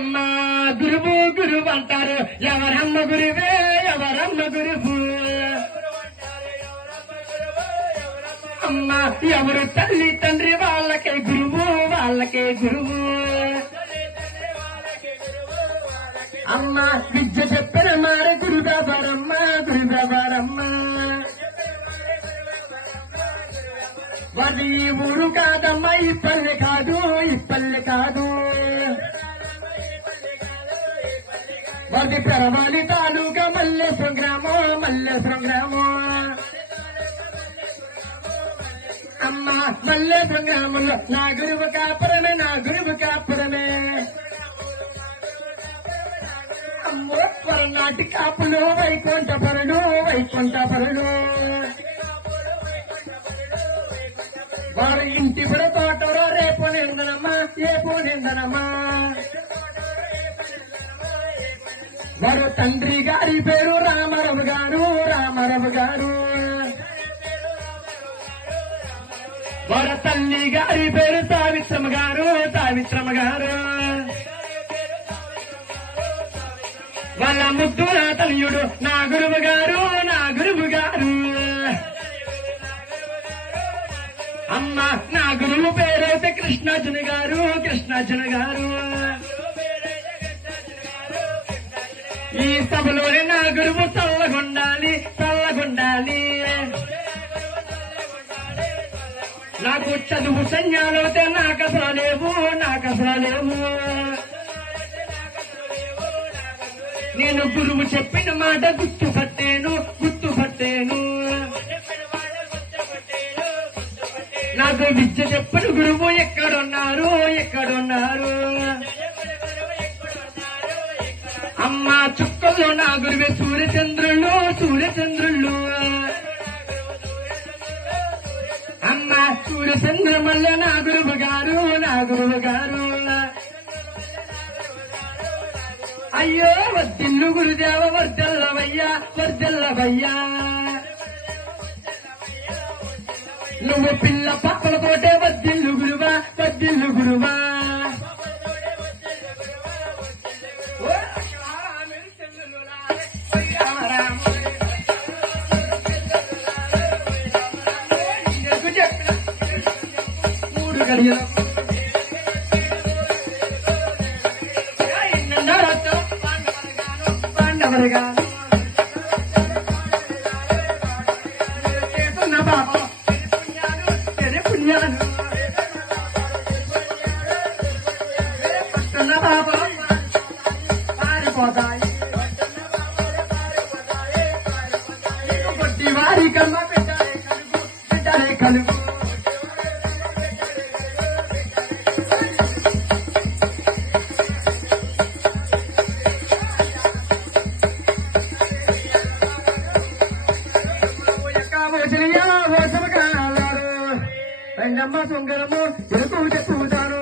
అమ్మ గురువు గురువు అంటారు. ఎవరమ్మ గురువే ఎవరమ్మ గురువు. అమ్మ ఎవరు తల్లి తండ్రి వాళ్ళకే గురువు వాళ్ళకే గురువు. అమ్మ విద్య చెప్పిన మార గురుదేవారమ్మ గురుదేవారమ్మ. వాది ఊరు కాదమ్మా ఈ పల్లె కాదు ఈ పల్లె కాదు. వాది పెరవాలి తాలూకా మల్లేశ్వరం గ్రామం మల్లేశ్వరం గ్రామం అమ్మ మల్లేశ్వరం గ్రామంలో నా గురువు కాపురమే నా గురువు కాపురమే. అమ్మో పరనాటి కాపులు వైకుంఠ పరుడు వైకుంఠ పరుడు. వారి ఇంటి కూడా తోటలో రేపు నిందనమ్మా రేపు నిందనమ్మా. వారు తండ్రి గారి పేరు రామారావు గారు రామారావు గారు. వారి తల్లి గారి పేరు సావిత్రమ్మ గారు సావిత్రమ్మ గారు. వాళ్ళ ముద్దు నా తల్లియుడు నా గురువు గారు నా గురువు గారు. అమ్మ నా గురువు పేరైతే కృష్ణార్జున గారు కృష్ణార్జున గారు. ఈ సభలోనే నా గురువు చల్లగుండాలి చల్లగుండాలి నాకు చదువు సంజ్ఞాలవుతే నాకు అసలు లేవు నాకు అసలు లేవు. నేను గురువు చెప్పిన మాట గుర్తుపట్టేను గుర్తుపట్టేను నాకు విద్య చెప్పిన గురువు ఎక్కడున్నారు ఎక్కడున్నారు? మా చుక్కల్లో నా గురువే సూర్యచంద్రులు సూర్యచంద్రులు. అమ్మ సూర్యచంద్రమల్ల నా గురువు గారు నా గురువు గారు. అయ్యో వద్దిల్లు గురుదేవ వర్దల్లవయ్యా వర్దల్లవయ్యా నువ్వు పిల్ల పక్కలతోటే వద్దిల్లు గురువా వద్దిల్లు గురువా. करिए Bye-bye. రంగమ్మ సొంగరము ఎరుకుంటే పూజాను